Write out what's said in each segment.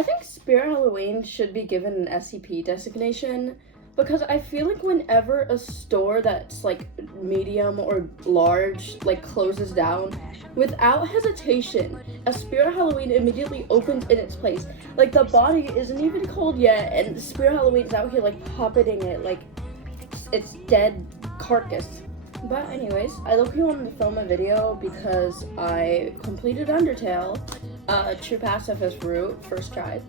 I think Spirit Halloween should be given an SCP designation because I feel like whenever a store that's like medium or large like closes down, without hesitation, a Spirit Halloween immediately opens in its place. Like the body isn't even cold yet, and the Spirit Halloween is out here like puppeting it like it's dead carcass. But anyways, I low-key wanted to film a video because I completed Undertale, True Pacifist route, first try,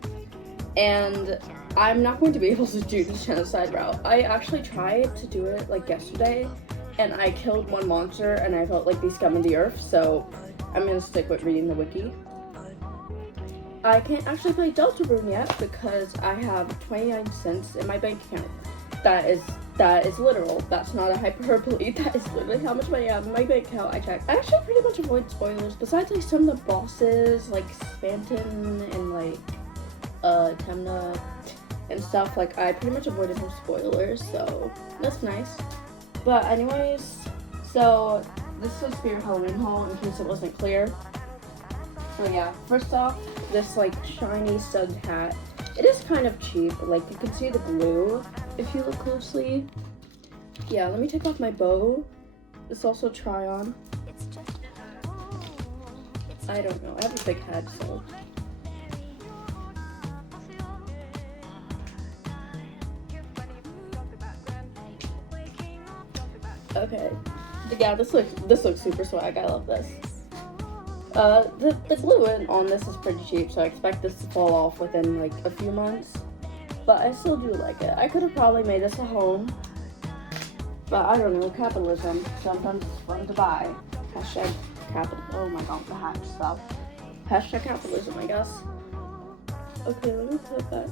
and I'm not going to be able to do the genocide route. I actually tried to do it like yesterday, and I killed one monster, and I felt like the scum of the earth, so I'm gonna stick with reading the wiki. I can't actually play Deltarune yet because I have 29 cents in my bank account. That is literal. That's not a hyperbole. That is literally how much money I have in my bank account. I checked. I actually pretty much avoid spoilers. Besides like some of the bosses, like Spanton and like Temna and stuff, like I pretty much avoided some spoilers, so that's nice. But anyways, so this is Spirit Halloween haul in case it wasn't clear. So yeah, first off, this like shiny stud hat. It is kind of cheap, like you can see the glue if you look closely. Yeah, let me take off my bow. It's also a try on. I don't know, I have a big head, so. Okay, yeah, this looks super swag, I love this. The glue on this is pretty cheap, so I expect this to fall off within like a few months. But I still do like it. I could have probably made this a home, but I don't know, capitalism. Sometimes it's fun to buy. Hashtag capital. Oh my god, the hack stuff. Hashtag capitalism, I guess. Okay, let me put that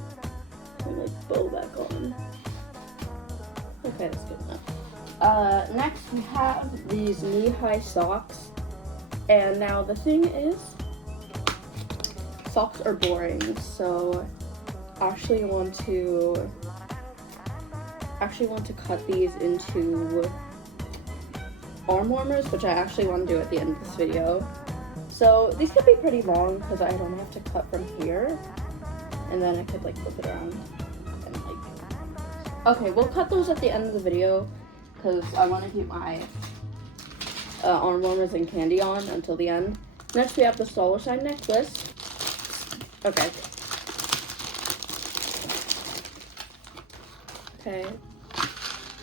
and like bow back on. Okay, that's good enough. Next we have these knee-high socks. And now the thing is, socks are boring, so I actually want to cut these into arm warmers, which I actually want to do at the end of this video. So these could be pretty long because I don't have to cut from here, and then I could like flip it around and like. Okay, we'll cut those at the end of the video because I want to keep my arm warmers and candy on until the end. Next we have the solar sign necklace. Okay. Okay.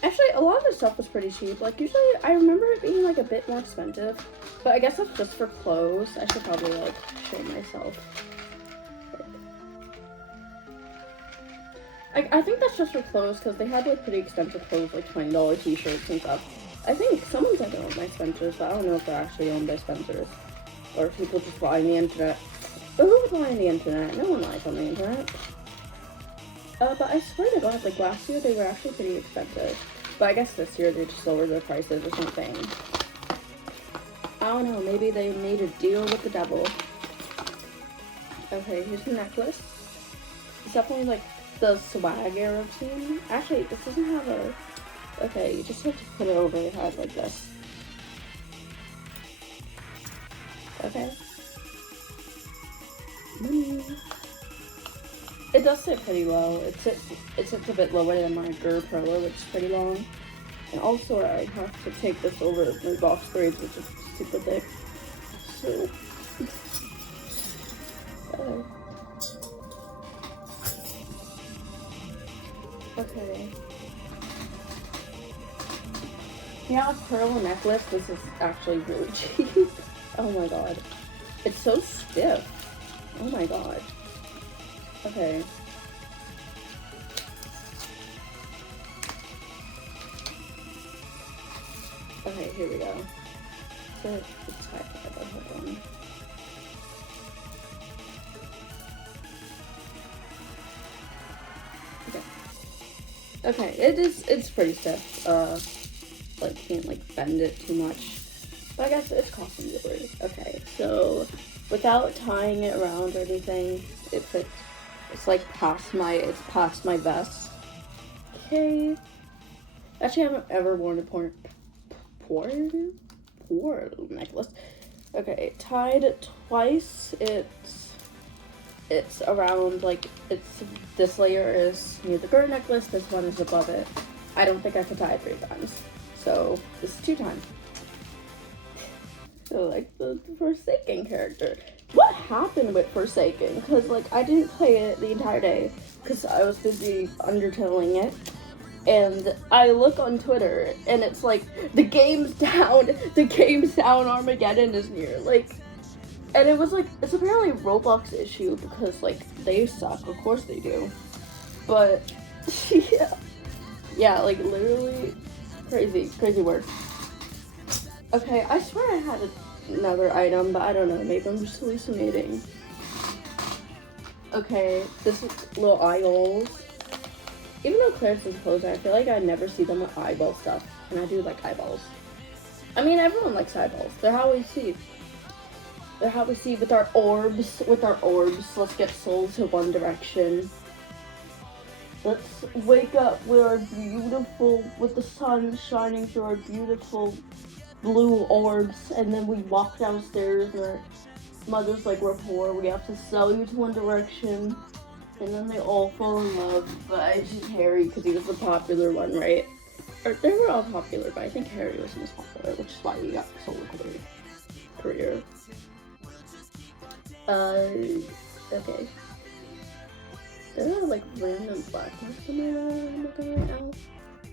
Actually, a lot of this stuff was pretty cheap. Like usually I remember it being like a bit more expensive, but I guess that's just for clothes. I should probably like show myself. I think that's just for clothes because they had like pretty expensive clothes, like $20 t-shirts and stuff. I think someone's like owned by Spencer's, but I don't know if they're actually owned by Spencer's. Or if people just buy on the internet. But who would buy on the internet? No one lies on the internet. But I swear to god, like last year they were actually pretty expensive. But I guess this year they just lowered their prices or something. I don't know, maybe they made a deal with the devil. Okay, here's the necklace. It's definitely like the swag Arab scene. Actually, this doesn't have a... Okay, you just have to put it over your head like this. Okay. It does sit pretty low. It sits a bit lower than my GoPro, which is pretty long. And also I have to take this over my box braids, which is super thick. So okay. Yeah, pearl necklace. This is actually really cheap. Oh my god. It's so stiff. Oh my god. Okay. Okay, here we go. So it's tied together. Hold on. Okay. Okay, it's pretty stiff. Like can't like bend it too much. But I guess it's costume jewelry. Okay, so without tying it around or anything, it fits. It's like past my vest. Okay. Actually, I haven't ever worn a poor necklace. Okay, tied twice. It's it's around, like, this layer is near the girl necklace, this one is above it. I don't think I could tie it 3 times. So, this is 2 times. So, like, the Forsaken character. What happened with Forsaken? Because, like, I didn't play it the entire day because I was busy undertailing it. And I look on Twitter, and it's like, the game's down, Armageddon is near, like, and it was like, it's apparently a Roblox issue, because, like, they suck, of course they do, but, yeah, like, literally, crazy word. Okay, I swear I had another item, but I don't know, maybe I'm just hallucinating. Okay, this is little eyeballs. Even though Claire's is closer, I feel like I never see them with eyeball stuff, and I do like eyeballs. I mean, everyone likes eyeballs. They're how we see. They're how we see with our orbs. Let's get souls to one direction. Let's wake up with the sun shining through our beautiful blue orbs, and then we walk downstairs, and our mother's like, we're poor, we have to sell you to one direction. And then they all fall in love, but I choose Harry because he was the popular one, right? Or they were all popular, but I think Harry was the most popular, which is why he got the solo career. Okay. There are like random black marks in my eye I'm looking right now.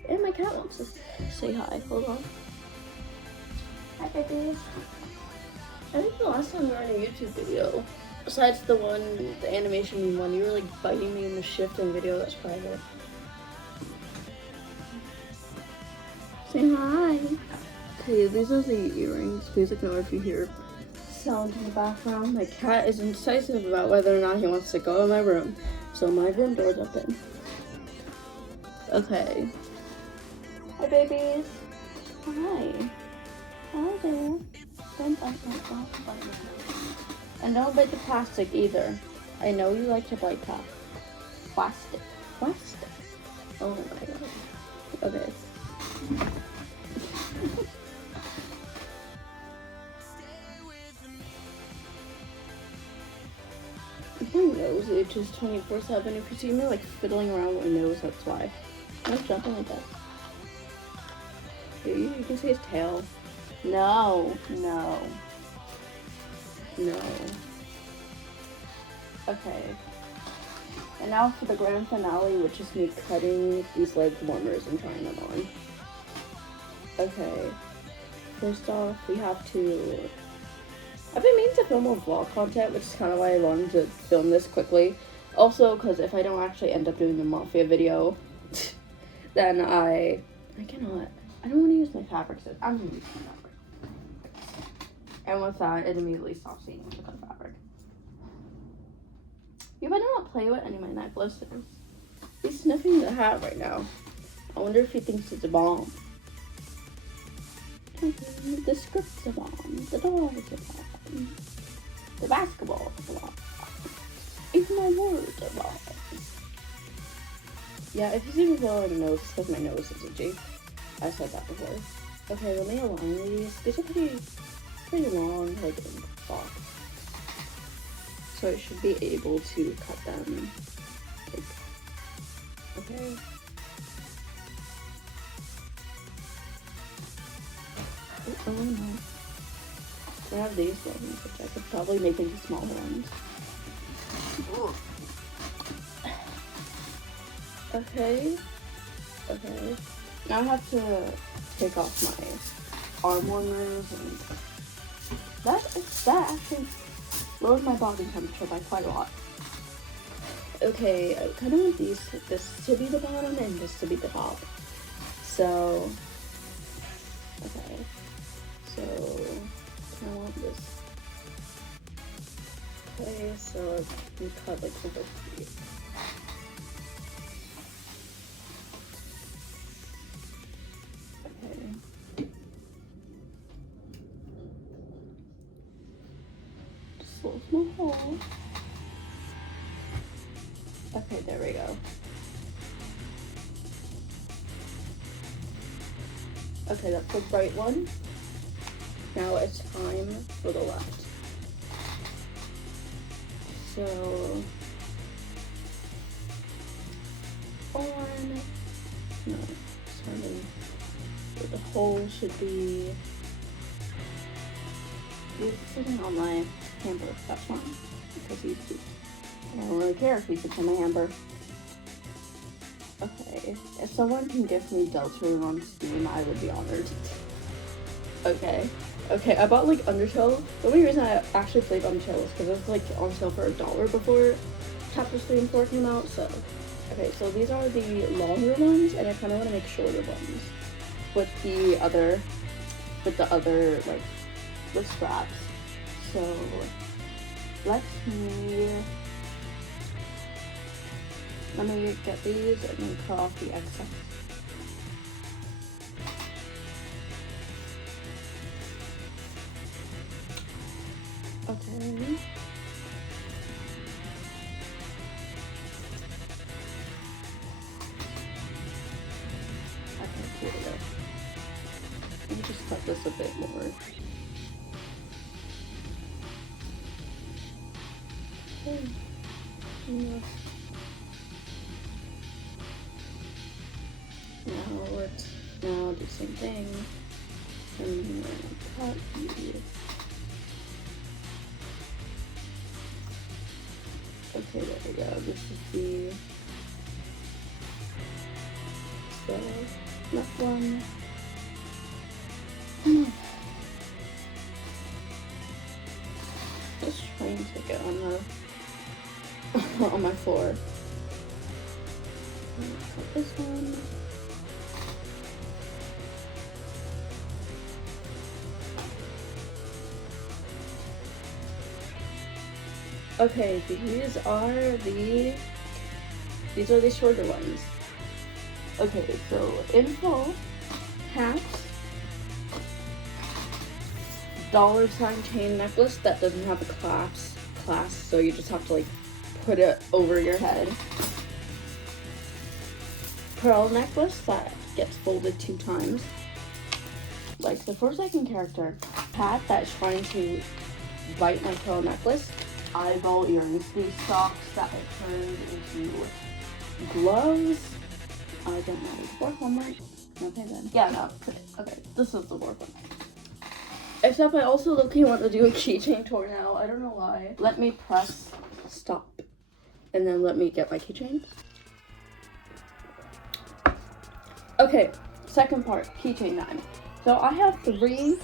And my cat wants to say hi. Hold on. Hi, babies. I think the last time we were in a YouTube video, besides the animation one, you were like biting me in the shifting video that's private. Say hi. Okay, these are the earrings. Please ignore if you hear sound in the background. My cat is indecisive about whether or not he wants to go in my room, so my room door's open. Okay. Hi, babies. Hi. Hi there. Don't bite. And don't bite the plastic either. I know you like to bite plastic. Oh my god. Okay. My nose itches 24/7. If you see me like fiddling around with my nose, that's why. I'm not jumping like that. You can see his tail. No. Okay. And now for the grand finale, which is me cutting these leg warmers and trying them on. Okay. First off, we have to... I've been meaning to film more vlog content, which is kind of why I wanted to film this quickly. Also, because if I don't actually end up doing the Mafia video, then I cannot. I don't want to use my fabric. I'm going to use my fabric. And with that, it immediately stops seeing the cut fabric. You better not play with any of my necklaces. He's sniffing the hat right now. I wonder if he thinks it's a bomb. The script's a bomb. The doll is a bomb. The basketball is a bomb. Even my words are bomb. Yeah, if you see me blowing a nose, it's because my nose is itchy. I said that before. Okay, let me align these. These are pretty long, like, in box. So I should be able to cut them. Like, okay. Oh no. I have these ones, which I could probably make into smaller ones. Okay. Now I have to take off my arm warmers, and that actually lowered my body temperature by quite a lot. Okay, I kind of want this to be the bottom and this to be the top. So, okay. So, I want this. Okay, so we cut like the first piece. Okay. Just a little small hole. Okay, there we go. Okay, that's the right one. Now it's time for the left. So on, no, sorry, the hole should be sitting on my hamper. That's fine, because he's cute. I don't really care if he sits on my hamper. Okay, if someone can give me Deltarune on Steam, I would be honored. Okay, I bought like Undertale. The only reason I actually played Undertale was because it was like on sale for $1 before chapters 3 and 4 came out, so. Okay, so these are the longer ones, and I kind of want to make shorter ones with the other, like, the straps. So, let me get these and then cut off the excess. Okay. Here we go. Let me just cut this a bit more. Yeah. Now do the same thing. And then cut you. Okay, there we go. This is the left one. Just trying to get on the on my floor. Cut this one. Okay, these are the shorter ones. Okay, so info, hats, $sign chain necklace that doesn't have a clasp, so you just have to like put it over your head. Pearl necklace that gets folded 2 times, like the 4-second character. Hat that's trying to bite my pearl necklace. Eyeball earrings. These socks that I turned into gloves. I don't know. The 4th one, right? Okay then. Yeah, no. Okay, this is the 4th one. Except I also low-key want to do a keychain tour now. I don't know why. Let me press stop. And then let me get my keychain. Okay, second part, keychain time. So I have three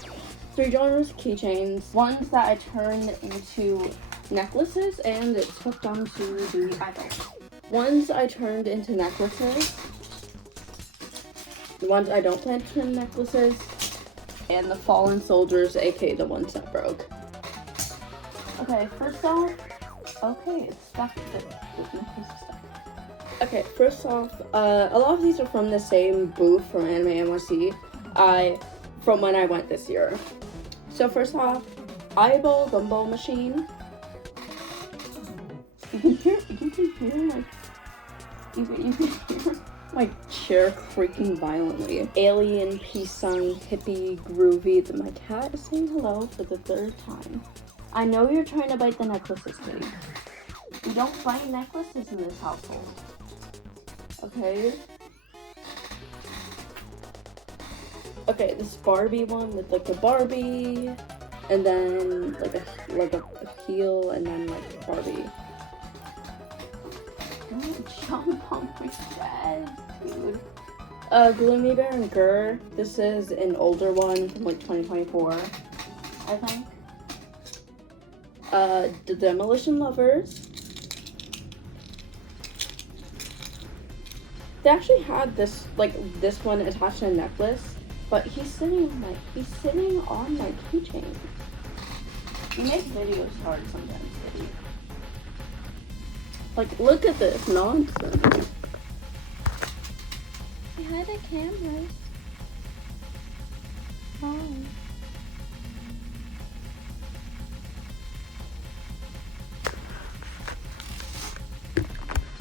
genres of keychains. Ones that I turned into necklaces and it's hooked onto the eyeball. Ones I turned into necklaces. The ones I don't plan to turn necklaces. And the fallen soldiers, aka the ones that broke. Okay, first off, okay, it's stuck. This necklace is stuck. Okay, first off, a lot of these are from the same booth from Anime NYC. From when I went this year. So first off, eyeball gumball machine. You can hear my chair creaking violently. Alien, peace sign, hippie, groovy. My cat is saying hello for the 3rd time. I know you're trying to bite the necklaces, kitty. We don't bite necklaces in this household. Okay? Okay, this Barbie one with like a Barbie, and then like a heel, and then like Barbie. Don't jump on my chest, dude. Gloomy Bear and Gurr. This is an older one from like 2024, I think. The Demolition Lovers. They actually had this one attached to a necklace. But he's sitting on my keychain. You make videos hard sometimes, Kitty. Like, look at this nonsense. I had a camera. Hi.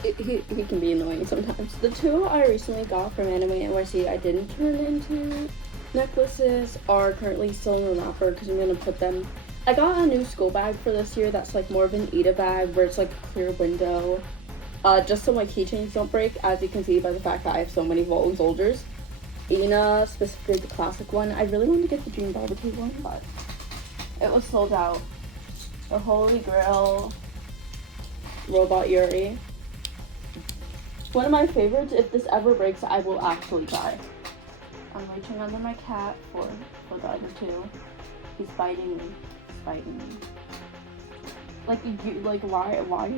He can be annoying sometimes. The 2 I recently got from Anime NYC I didn't turn into necklaces are currently still in the wrapper because I'm going to put them I got a new school bag for this year that's like more of an Ida bag where it's like a clear window. Just so my keychains don't break, as you can see by the fact that I have so many Fallen Soldiers. Ina, specifically the classic one. I really wanted to get the Dream Barbecue one, but it was sold out. The Holy Grail Robot Yuri. One of my favorites. If this ever breaks, I will actually cry. I'm reaching under my cat for the other two. He's biting me. He's biting me. Why do you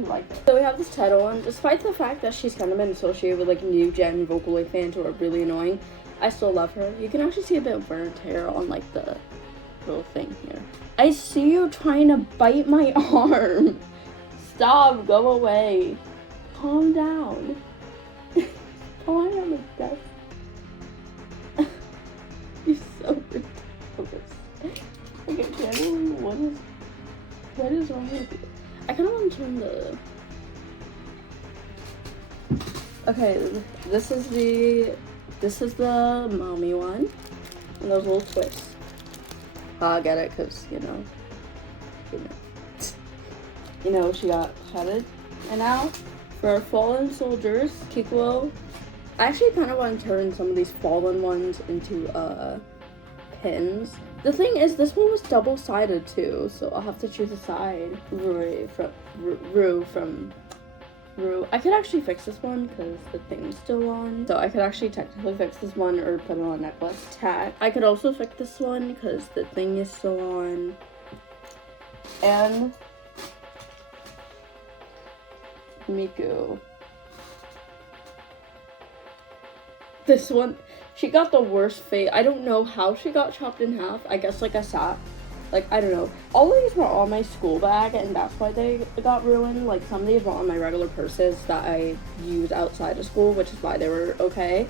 like it? So we have this title one. Despite the fact that she's kind of been associated with like new gen Vocaloid fans who are really annoying, I still love her. You can actually see a bit of wear and tear on like the little thing here. I see you trying to bite my arm. Stop, go away. Calm down. Oh, I am a death. You're so ridiculous. Okay, Daniel, what is wrong with you? I kind of want to turn the... Okay, this is the mommy one. And those little twists. I get it, because, you know, she got petted. And now, for our Fallen Soldiers, Kikuo. I actually kind of want to turn some of these Fallen ones into, pins. The thing is, this one was double-sided too, so I'll have to choose a side. Rue from Rue. I could actually fix this one because the thing's still on. So I could actually technically fix this one or put it on a necklace. Tack. I could also fix this one because the thing is still on. And Miku. This one, she got the worst fate. I don't know how she got chopped in half. I guess like a sack. Like, I don't know. All of these were on my school bag, and that's why they got ruined. Like, some of these were on my regular purses that I use outside of school, which is why they were okay.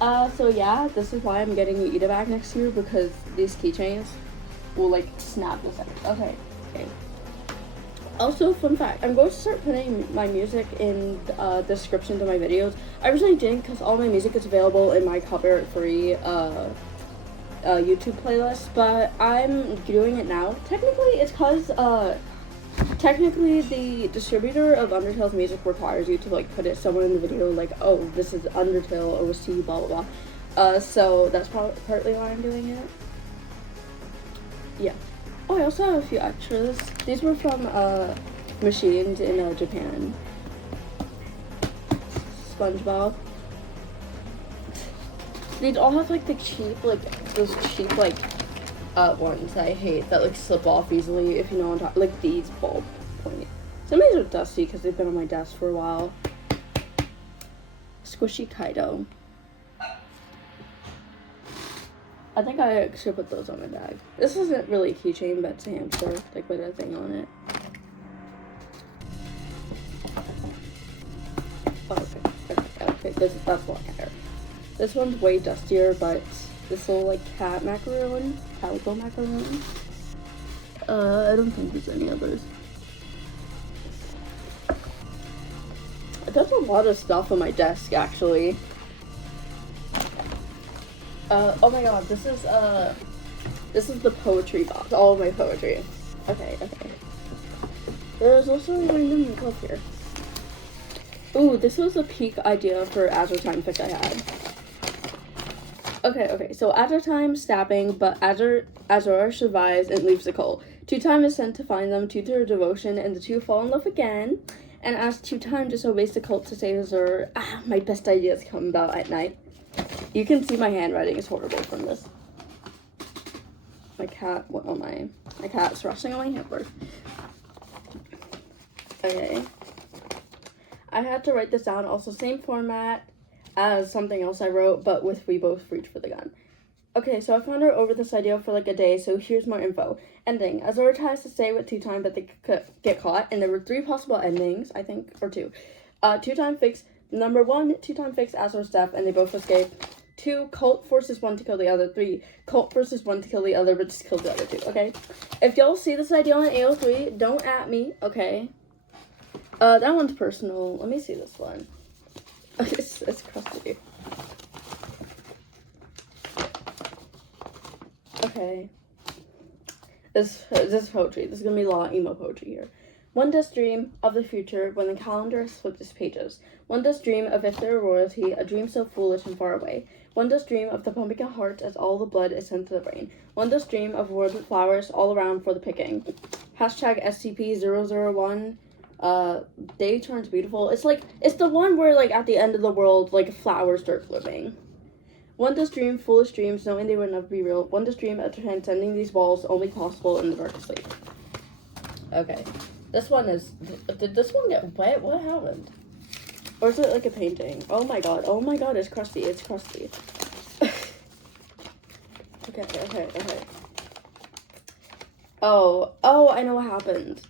So yeah, this is why I'm getting the Ida bag next year, because these keychains will, like, snap this out. Okay. Also, fun fact, I'm going to start putting my music in the description to my videos. I originally didn't because all my music is available in my copyright-free YouTube playlist, but I'm doing it now. Technically, it's because technically the distributor of Undertale's music requires you to like put it somewhere in the video, like, oh, this is Undertale OST, blah blah blah. So that's partly why I'm doing it. Yeah. Oh, I also have a few extras. These were from machined in Japan. SpongeBob. These all have like the cheap, like those cheap like ones that I hate that like slip off easily, if you know what I'm talking. Like these ball point. Some of these are dusty because they've been on my desk for a while. Squishy Kaido. I think I should put those on my bag. This isn't really a keychain, but it's a hamster, like with a thing on it. Oh, okay, that's long hair. This one's way dustier, but this little like cat macaroon, calico macaroon. I don't think there's any others. There's a lot of stuff on my desk, actually. Oh my god, this is the poetry box. All of my poetry. Okay. There's also a random clip here. Ooh, this was a peak idea for Azure Time fic I had. Okay, so Azure Time stabbing, but Azure survives and leaves the cult. Two Time is sent to find them, to their devotion, and the two fall in love again. And as Two Time disobeys the cult to save Azure, my best ideas come about at night. You can see my handwriting is horrible from this. My cat's rushing on my hamper. Okay. I had to write this down. Also, same format as something else I wrote, but with we both reach for the gun. Okay, so I found her over this idea for like a day, so here's more info. Ending. Azure tries to stay with Two Time, but they get caught, and there were 3 possible endings, I think, or 2. Two Time fix. Number 1, Two Time fix Azure's death, and they both escape. 2, cult forces one to kill the other. 3, cult forces one to kill the other, but just kills the other 2, okay? If y'all see this idea on AO3, don't at me, okay? That one's personal. Let me see this one. It's crusty. Okay. This is poetry. This is gonna be a lot of emo poetry here. One does dream of the future when the calendar has flipped its pages. One does dream of if there were royalty, a dream so foolish and far away. One does dream of the pumping heart as all the blood is sent to the brain. One does dream of a world with flowers all around for the picking. Hashtag SCP-001. Day turns beautiful. It's the one where, like, at the end of the world, like, flowers start blooming. One does dream foolish dreams, knowing they would never be real. One does dream of transcending these walls, only possible in the darkest sleep. Okay. This one is... Did this one get wet? What happened? Or is it like a painting? Oh my god. Oh my god, it's crusty. It's crusty. Okay. Oh, I know what happened.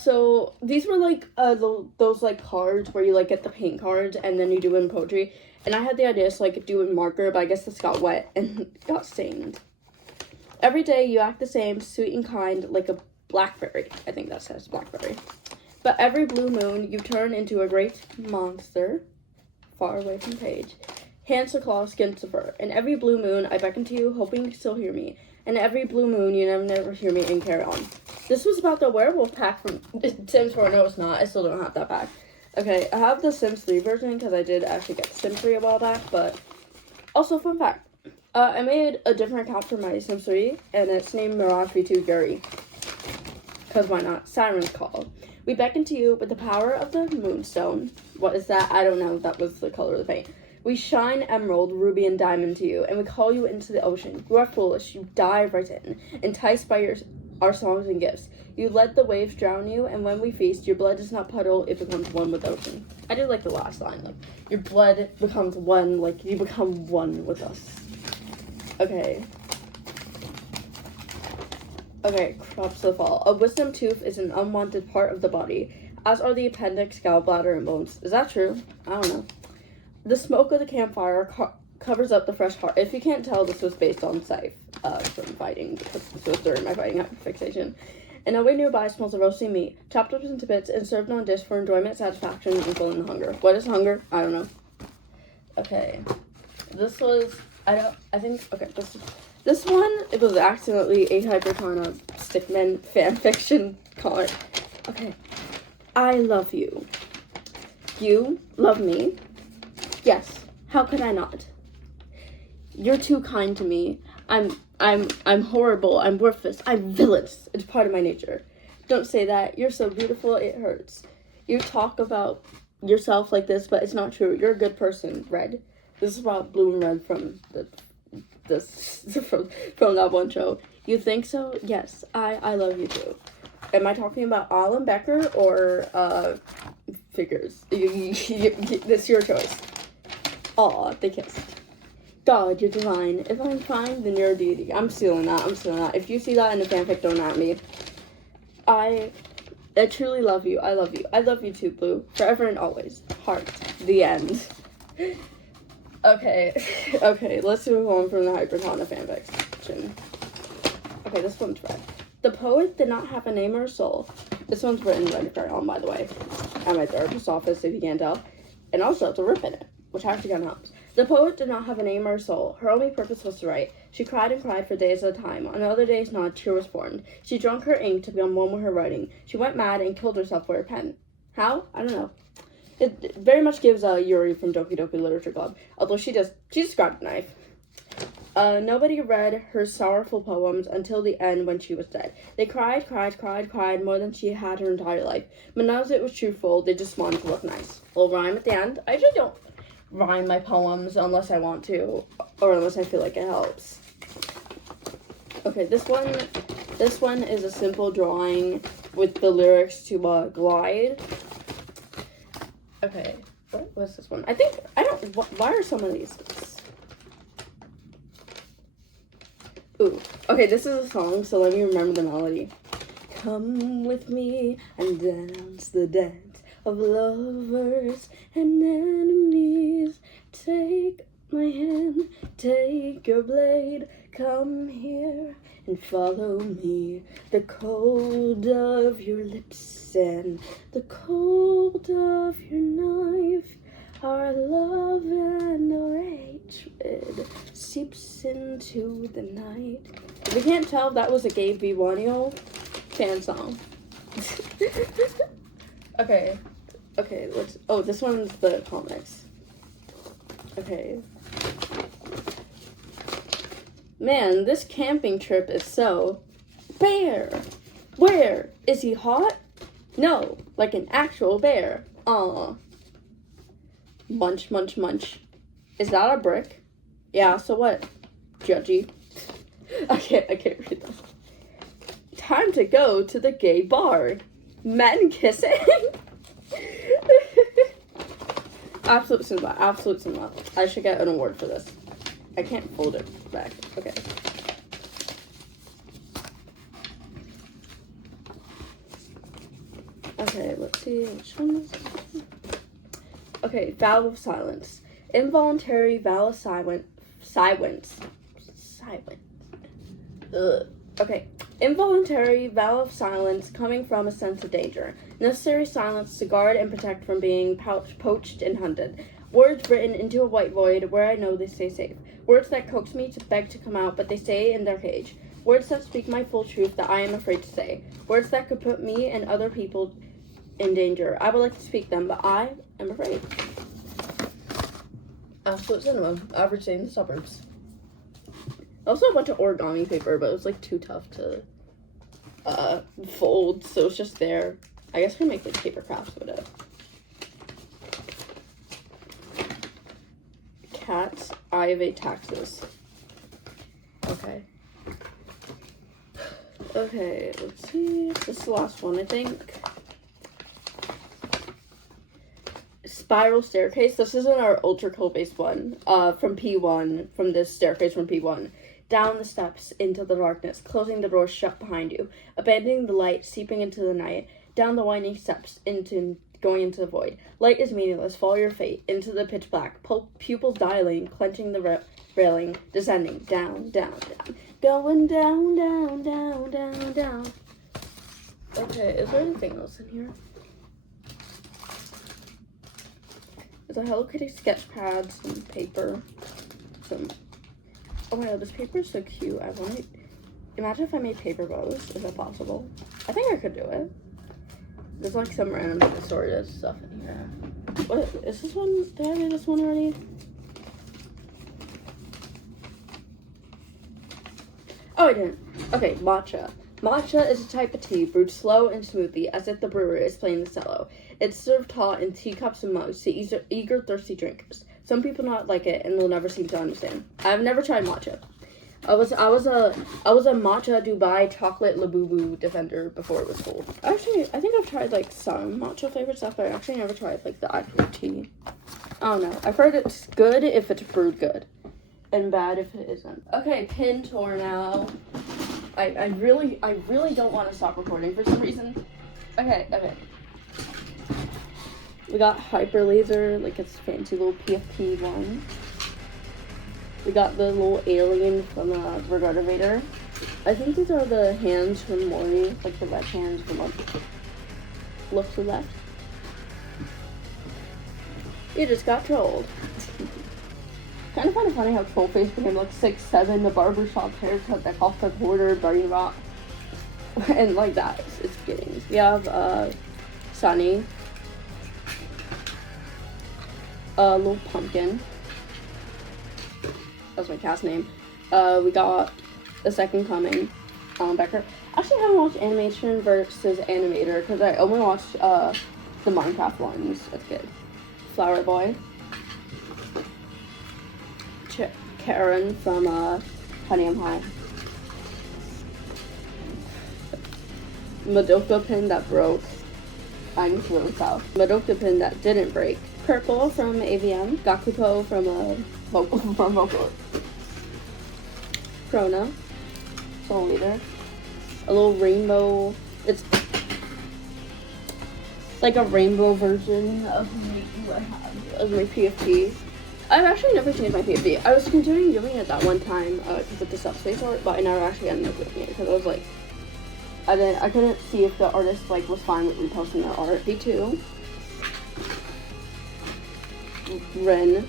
So these were like those like cards where you like get the paint cards and then you do it in poetry. And I had the idea to like do it in marker, but I guess this got wet and got stained. Every day you act the same, sweet and kind, like a blackberry. I think that says blackberry. But every blue moon you turn into a great monster, far away from page. Hands to claw, skin to fur. And every blue moon I beckon to you, hoping you still hear me. And every blue moon you never hear me and carry on. This was about the werewolf pack from Sims 4. No, it's not. I still don't have that pack. Okay, I have the Sims 3 version because I did actually get the Sims 3 a while back. But also, fun fact. I made a different account for my Sims 3, and it's named Mirage V2 Gary. Because why not? Siren's Call. We beckon to you with the power of the moonstone. What is that? I don't know. That was the color of the paint. We shine emerald, ruby, and diamond to you, and we call you into the ocean. You are foolish. You dive right in, enticed by our songs and gifts. You let the waves drown you, and when we feast, your blood does not puddle, it becomes one with the ocean. I did like the last line, like, your blood becomes one, like, you become one with us. Okay, crops to the fall. A wisdom tooth is an unwanted part of the body, as are the appendix, gallbladder, and bones. Is that true? I don't know. The smoke of the campfire covers up the fresh heart. If you can't tell, this was based on Scythe from fighting, because this was during my fighting hyperfixation. And away nearby smells of roasting meat, chopped up into bits and served on a dish for enjoyment, satisfaction, and filling the hunger. What is hunger? I don't know. Okay. This was, this one, it was accidentally a Hypertona Stickman fanfiction card. Okay. I love you. You love me. Yes. How could I not? You're too kind to me. I'm horrible. I'm worthless. I'm villainous. It's part of my nature. Don't say that. You're so beautiful. It hurts. You talk about yourself like this, but it's not true. You're a good person. Red. This is about blue and red from from that one show. You think so? Yes. I love you too. Am I talking about Alan Becker or figures? It's your choice. Aw, they kissed. God, you're divine. If I'm fine, then you're a deity. I'm stealing that. If you see that in a fanfic, don't at me. I truly love you. I love you. I love you too, Blue. Forever and always. Heart. The end. Okay, let's move on from the Hypertona fanfiction. Okay, this one's red. The poet did not have a name or a soul. This one's written red crayon, by the way, at my therapist's office, if you can't tell. And also, it's a rip in it, which actually kind of helps. The poet did not have a name or a soul. Her only purpose was to write. She cried and cried for days at a time. On other days, not a tear was formed. She drank her ink to become one with her writing. She went mad and killed herself with her pen. How? I don't know. It very much gives Yuri from Doki Doki Literature Club, although she described a knife. Nobody read her sorrowful poems until the end when she was dead. They cried more than she had her entire life. But none of it was truthful. They just wanted to look nice. Little rhyme at the end. I usually don't rhyme my poems unless I want to, or unless I feel like it helps. Okay, this one is a simple drawing with the lyrics to Glide. Okay, what was this one? Why are some of these? Ooh, okay, this is a song, so let me remember the melody. Come with me and dance the dance of lovers and enemies. Take my hand, take your blade, come here and follow me. The cold of your lips and the cold of your knife, our love and our hatred seeps into the night. If you can't tell, that was a gay B1 fan song. Okay, let's, oh, this one's the comics. Okay. Man, this camping trip is so... Bear! Where? Is he hot? No, like an actual bear. Aw. Munch, munch, munch. Is that a brick? Yeah, so what? Judgy. I can't read that. Time to go to the gay bar. Men kissing? Absolute cinema. I should get an award for this. I can't fold it back. Okay. Okay, let's see which one is this? Okay, vow of silence. Involuntary vow of silence. Ugh. Okay. Involuntary vow of silence coming from a sense of danger. Necessary silence to guard and protect from being poached and hunted. Words written into a white void where I know they stay safe. Words that coax me to beg to come out, but they stay in their cage. Words that speak my full truth that I am afraid to say. Words that could put me and other people in danger. I would like to speak them, but I am afraid. Absolute cinema. Average day in the suburbs. Also a bunch of origami paper, but it was like too tough to fold, so it's just there. I guess I can make like paper crafts with it. Cats, I evade taxes. Okay. Okay, let's see. This is the last one, I think. Spiral staircase. This isn't our ultra cool based one. From P1, from this staircase from P1. Down the steps into the darkness, closing the door shut behind you, abandoning the light, seeping into the night, down the winding steps, going into the void. Light is meaningless, follow your fate, into the pitch black, pupils dilating, clenching the railing, descending, down, down, down, going down, down, down, down, down. Okay, is there anything else in here? There's a Hello Kitty sketch pad, some paper, some... Oh my god, this paper is so cute. I want to... Imagine if I made paper bows. Is that possible? I think I could do it. There's like some random assorted stuff in here. What is this one? Did I read this one already? Oh, I didn't. Okay, matcha. Matcha is a type of tea brewed slow and smoothly, as if the brewer is playing the cello. It's served hot in teacups and mugs to eager, thirsty drinkers. Some people not like it and will never seem to understand. I've never tried matcha. I was a matcha Dubai chocolate Labubu defender before it was cool. Actually, I think I've tried like some matcha flavored stuff, but I actually never tried like the actual tea. I don't know. I've heard it's good if it's brewed good, and bad if it isn't. Okay, pin tour now. I really don't want to stop recording for some reason. Okay. We got Hyper Laser, like it's fancy little PFP one. We got the little alien from Regardar Vader. I think these are the hands from Mori, like the red hands from Look to the left. You just got trolled. Kind of funny how Trollface became like 6'7", the barbershop haircut that cost a quarter, Barney Rock. And like that, it's beginnings. We have Sunny. Little Pumpkin. That's my cat's name. We got The Second Coming, Alan Becker. Actually, I haven't watched animation versus animator because I only watched the Minecraft ones as a kid. Flower Boy. Karen from Honey I'm High. Madoka pin that broke. I'm really south. Madoka pin that didn't break. Purple from AVM. Gakupo from Vocal. Krona. Soul Leader. A little rainbow. It's like a rainbow version of my PFP. I've actually never changed my PFP. I was considering doing it that one time to put the subspace art, but I never actually ended up doing it because I was like, I couldn't see if the artist like was fine with reposting their art. P2. Ren.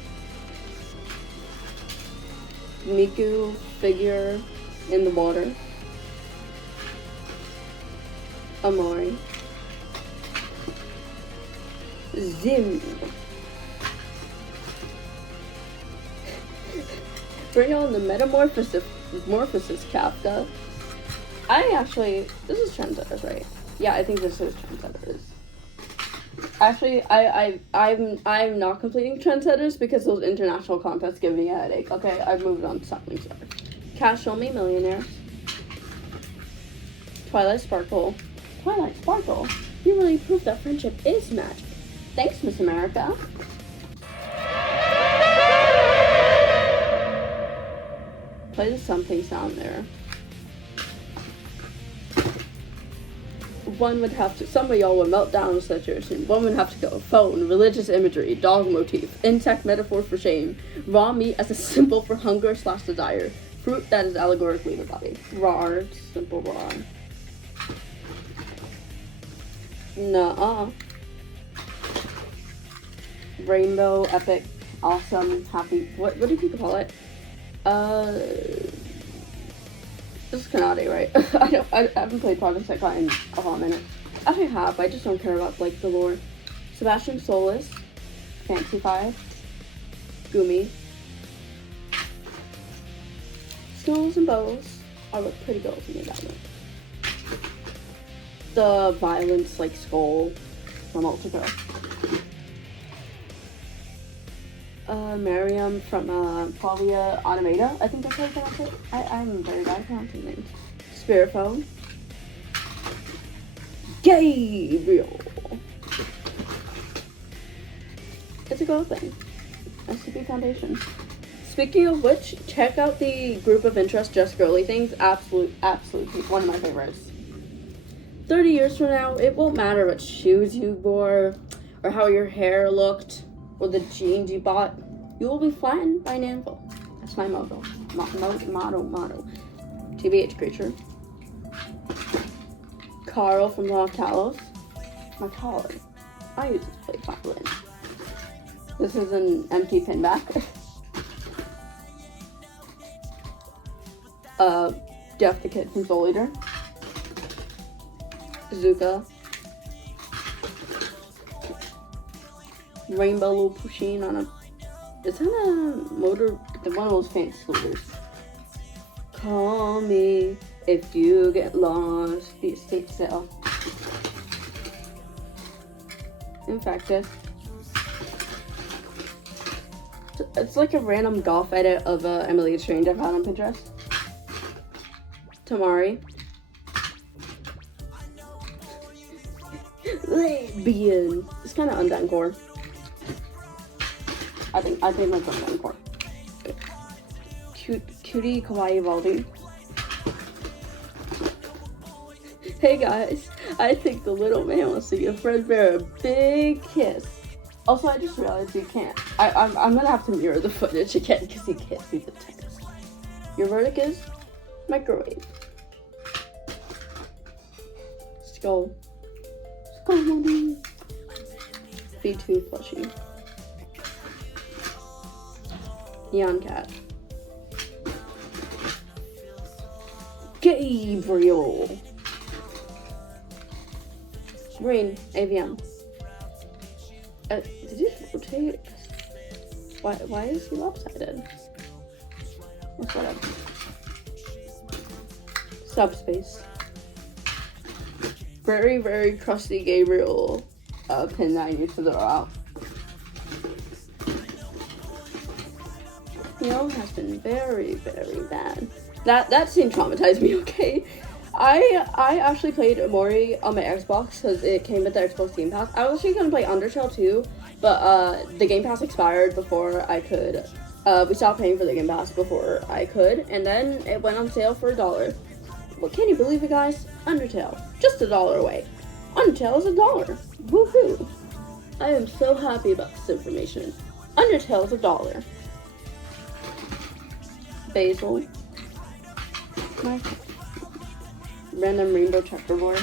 Miku figure in the water. Omori. Zim. Bring on the metamorphosis Kafka. This is trendsetters, right? Yeah, I think this is trendsetters. Actually, I'm not completing trendsetters because those international contests give me a headache. Okay, I've moved on to something star. Cash Only Millionaires. Twilight Sparkle. Twilight Sparkle? You really proved that friendship is magic. Thanks, Miss America. Play the something sound there. Some of y'all would melt down in situation. One would have to go. Phone, religious imagery, dog motif, insect metaphor for shame, raw meat as a symbol for hunger/desire, fruit that is allegorically the body. Raw, simple raw. Nuh-uh. Rainbow, epic, awesome, happy. What do people call it? This is Kanade, right? I haven't played Project Sekai in a hot minute. Actually, I have, but I just don't care about like the lore. Sebastian Solis, Fantasy 5, Gumi. Skulls and bows are what pretty girls in that one. The violence like skull from Ultra. Miriam from Provia Automata. I think that's how you pronounce it. I'm very bad at pronouncing names. Spirit Phone. Gabriel. It's a girl thing. SCP Foundation. Speaking of which, check out the group of interest Just Girly Things. Absolutely one of my favorites. 30 years from now, it won't matter what shoes you wore, or how your hair looked, or the jeans you bought. You will be flattened by an anvil. That's my motto. Motto. TBH creature. Carl from Law of Talos. My collar. I use it to play violin. This is an empty pin back. Jeff the Kid from Soul Eater. Zuka. Rainbow little pushing on a... Is that a motor? One of those fancy scooters. Call me if you get lost. Be stay still. Infected. It's like a random golf edit of Emily Strange I've had on Pinterest. Tamari. Lesbian. It's kind of undone core. I think that's undone core. Cutie Kawaii Baldi. Hey guys, I think the little man wants to give Fred Bear a big kiss. Also, I just realized you can't. I'm gonna have to mirror the footage again because you can't see the text. Your verdict is microwave. Skull. B2 plushie. Neon cat. Gabriel. Rain. AVM. Did he rotate? Why is he lopsided? What's that up? Subspace. Very, very crusty Gabriel pin that I need to throw out. Has been very, very bad. That scene traumatized me, okay? I actually played Omori on my Xbox because it came with the Xbox Game Pass. I was actually gonna play Undertale too, but the Game Pass expired before I could. We stopped paying for the Game Pass before I could, and then it went on sale for $1. Well, can you believe it, guys? Undertale, just $1 away. Undertale is $1. Woohoo! I am so happy about this information. Undertale is $1. Basil. My random rainbow checkerboard.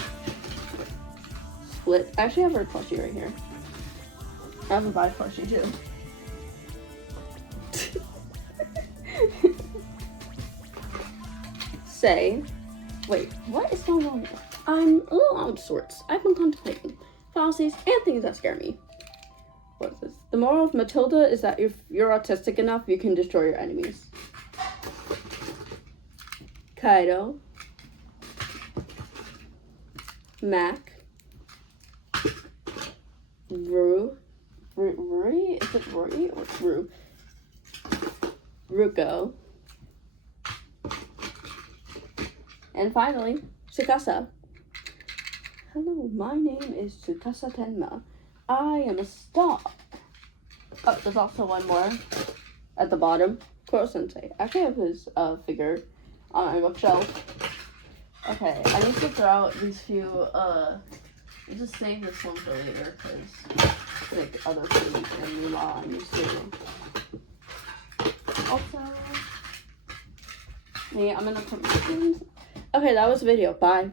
Split. I actually have her plushie right here. I have a bi plushie too. say, wait, what is going on here? I'm a little out of sorts. I've been contemplating fallacies and things that scare me. What is this? The moral of Matilda is that if you're autistic enough, you can destroy your enemies. Kaido. Mac. Rui? Is it Rui or Ru? Ruko. And finally, Tsukasa. Hello, my name is Tsukasa Tenma. I am a star. Oh, there's also one more at the bottom. Koro Sensei. I actually have his figure on my bookshelf. Okay, I need to throw out these few, I'll just save this one for later, because like other things and Mulan I'm used to. Also, I'm gonna put my things. Okay, that was the video. Bye.